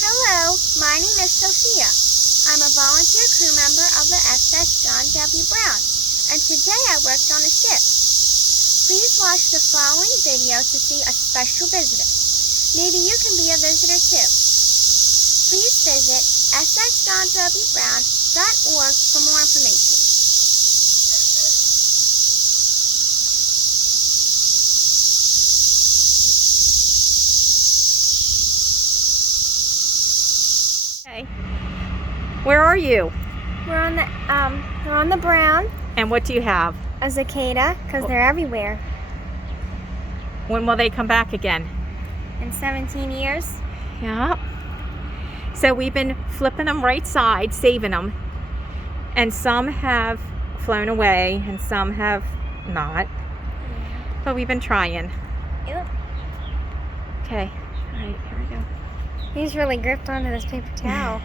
Hello, my name is Sophia. I'm a volunteer crew member of the SS John W. Brown, and today I worked on the ship. Please watch the following video to see a special visitor. Maybe you can be a visitor too. Please visit ssjohnwbrown.org for more information. Okay. Where are you? We're on the Brown, And what do you have? a cicada, because they're everywhere. When will they come back again? In 17 years. Yeah. So we've been flipping them right side, saving them. And some have flown away and some have not. But we've been trying. Yep. Okay. All right, here we go. He's really gripped onto this paper towel.